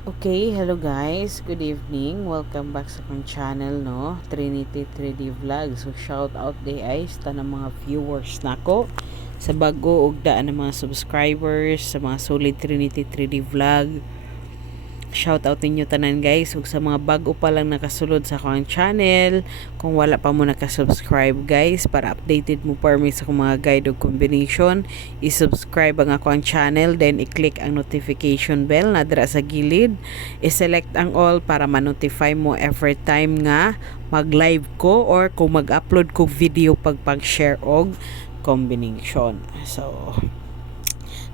Okay, hello guys. Good evening. Welcome back sa akong channel, no? Trinity 3D Vlog. So, shout out day ay sa ng mga viewers nako sa bago ug daan ng mga subscribers sa mga solid Trinity 3D Vlog. Shout out ninyo tanan guys ug sa mga bago pa lang nakasulod sa akong channel. Kung wala pa mo nakasubscribe guys para updated mo permi sa akong mga guide ug combination, i-subscribe ang akong channel, then i-click ang notification bell na dira sa gilid. I-select ang all para ma-notify mo every time nga mag-live ko or kung mag-upload ko video pag-share og combination. So,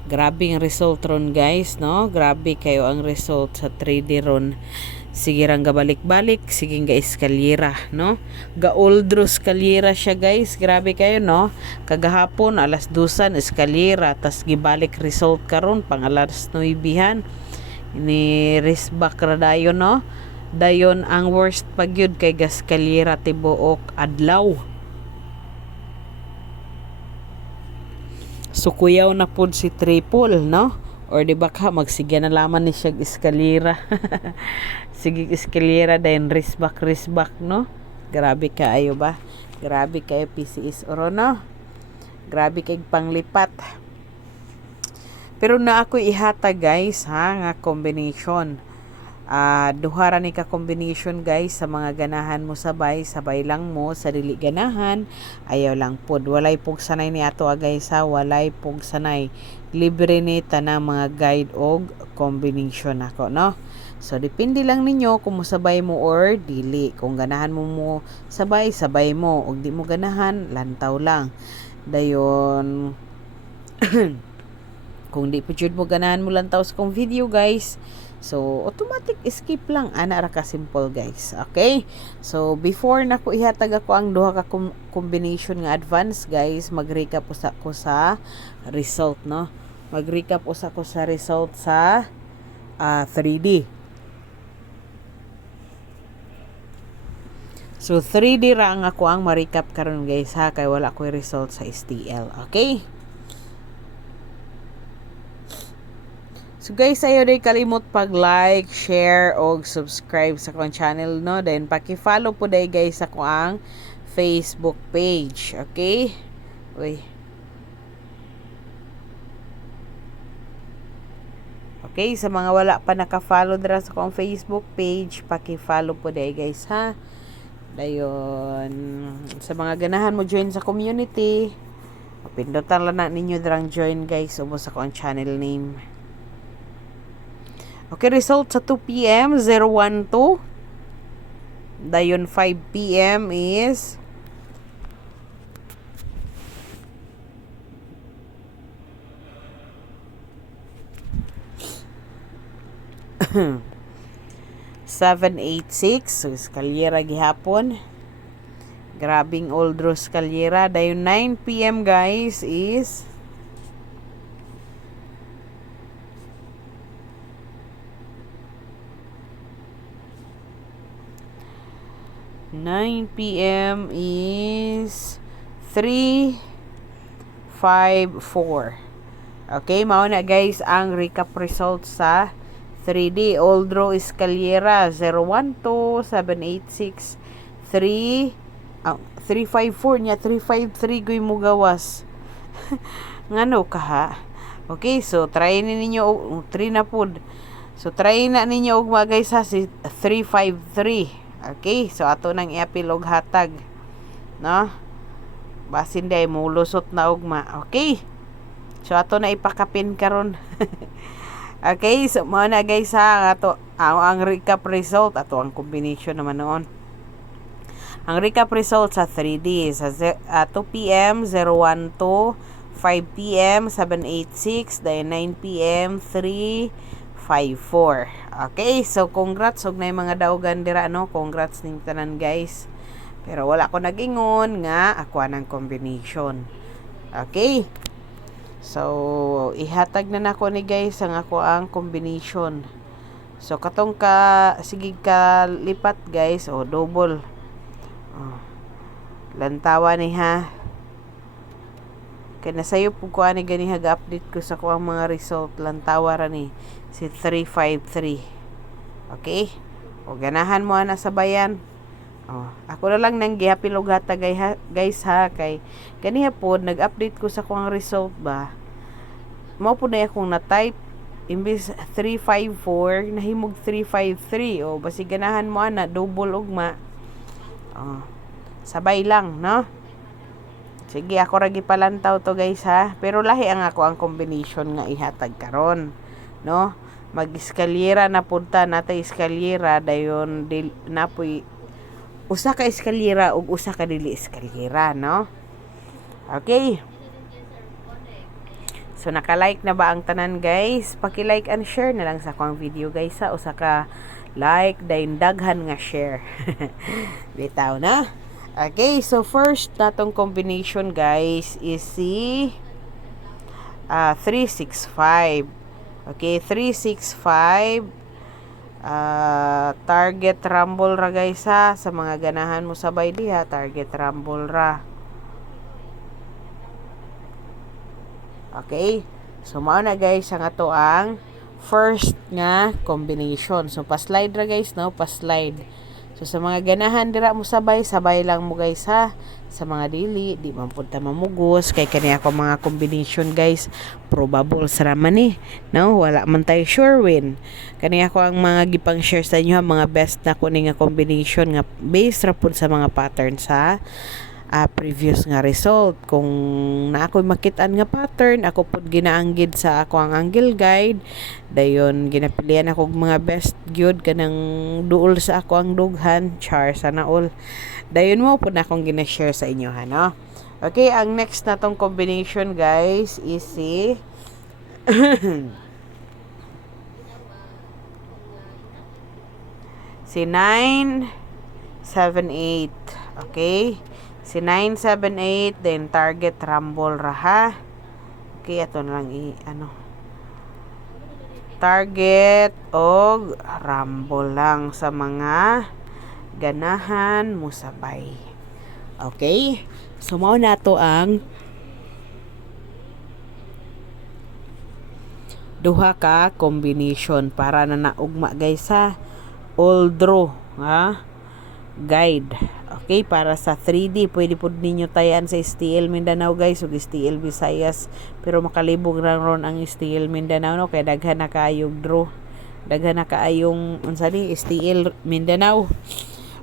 grabe ang result ron guys, no? Grabe kayo ang result sa 3D ron. Sige rang gabalik-balik, sige ga eskalyera, no? Ga oldro eskalyera siya guys. Grabe kayo, no? Kagahapon alas 2 eskalyera, tas gibalik result karon pang alas 9 ni risbak ra dayon, no? Dayon ang worst pagyud kay gaskalyera tibuok adlaw. So kuyaw na pod si triple, no? Or di ba ka magsigya na laman ni siya eskalera. Sige eskalera dayon risbak no? Grabe kaayo ba? Grabe kayo PCS oro, no? Grabe kay panglipat. Pero na ako ihata guys ha nga combination. Duha ra ni ka combination guys sa mga ganahan mo sabay lang mo sa dili ganahan ayaw lang pod walay pog sanay ni ato guys ha, walay pog sanay, libre ni tanang mga guide og combination ako, no? So depende lang ninyo kung musabay mo or dili. Kung ganahan mo sabay mo, og di mo ganahan lantaw lang dayon. Kung di pa jud mo ganahan mo lantaw sa kong video guys, so, automatic skip lang. Ana ra ka simple guys. Okay? So, before na ko ihatag ako ang duha ka combination nga advance guys, mag-recap usa ko sa result, no? Mag-recap usa ko sa result sa 3D. So, 3D ra ang ako ang ma-recap karon guys ha, kay wala ko result sa STL. Okay? So guys, ayaw day kalimot pag-like, share, o subscribe sa akong channel, no? Then, paki-follow po day guys ako ang Facebook page. Okay? Uy. Okay, sa mga wala pa naka-follow dira sa akong Facebook page, paki-follow po day guys, ha? Dayon, sa mga ganahan mo join sa community, pindutan lang na ninyo dirang join guys, ubos sa akong channel name. Okay, result sa 2 p.m. 012. Dayon 5 p.m. is 786. So, skalyera gihapon. Grabing oldro skalyera. Dayon 9 p.m. guys is 9 p.m. is 354. Okay, mao na guys ang recap result sa 3D. Oldro Escalera 012 786 354 niya 353 goy mo gawas. Ngano ka ha? Okay, so try ni ninyo 3 na pud. So try na ninyo og mga guys ha si 353. Okay, so ato nang iapilog hatag, no? Basin day mo lusot na ugma. Okay. So ato na ipakapin karon. Okay, so mao na guys ha ato ang recap result ato ang combination naman noon. Ang recap result sa 3D sa 2 PM 012, 5 PM 786, then 9 PM 354. Okay, so congrats og na mga daugan dira, no? Congrats ning tanan guys. Pero wala ko nagingon nga ako anang combination. Okay. So ihatag na nako ni guys ang ako ang combination. So katong sige ka lipat guys, double. Lantawa ni ha. Kaya nasayo po ko gani haga-update ko sa ko ang mga result. Lantawa ra ni si 353. Okay? O ganahan mo na sabayan. Oh, ako na lang nang gihapilog hata guys ha kay kaniya po nag-update ko sa kuang result ba. Mao po na akong na-type imbis 354 nahimog 353. O basi ganahan mo ana double ugma. Oh, sabay lang, no? Sige, ako ra gipalantaw to guys ha. Pero lahi ang ako ang combination nga ihatag karon, no? Mag-eskalyera na punta natay eskalyera dayon napoy usa ka eskalyera ug usa ka dili eskalyera, no? Okay. So naka-like na ba ang tanan guys? Paki-like and share na lang sa akong video guys ha. Usa ka like dayon daghan nga share. Bitaw na. Okay, so first natong combination guys is si 365. Okay, 365 target rumble ra guys ha. Sa mga ganahan mo sabay diha, target rumble ra. Okay, so mao na guys ang ato ang first nga combination. So pa-slide ra guys, no? Pa-slide. So sa mga ganahan dira mo sabay lang mo guys ha. Sa mga dili di man pud ta mamugos kay kani ako mga combination guys probable sa man ni, no? Wala man tayo sure win. Kani ako ang mga gipang share sa inyo mga best na kuning nga combination nga based ra pud sa mga patterns ha. Previous nga result kung na ako'y makitaan nga pattern ako pud ginaanggid sa ako ang angle guide dayon ginapilian ako mga best gyud kanang duol sa ako ang dughan char sana all dayon mo pud na akong gina-share sa inyo ha, no? Okay, ang next natong combination guys is si si 978. Okay, si 978 then target rumble ra ha. Okay, ato na lang target og rumble lang sa mga ganahan mo sabay. Okay, so mao na to ang duha ka combination para na naugma guys ha. All draw ha guide. Okay, para sa 3D pwede pud ninyo tayan sa STL Mindanao guys ug STL Visayas pero makalibog ra ron ang STL Mindanao, no? Kay daghan na kaayong draw, daghan na kaayong unsa ni STL Mindanao.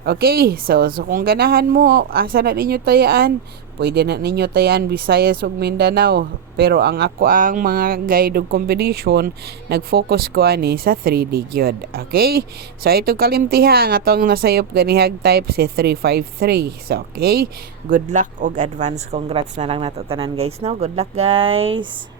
Okay, so kung ganahan mo asa na ninyo tayaan, pwede na ninyo tayaan Visayas ug Mindanao, pero ang ako ang mga guide ug combination nag-focus ko ani sa 3D gyud. Okay, so itong kalimtiha ang atong nasayop ganihag type si 353. So okay, good luck ug advance congrats na lang nato tanan guys, no? Good luck guys.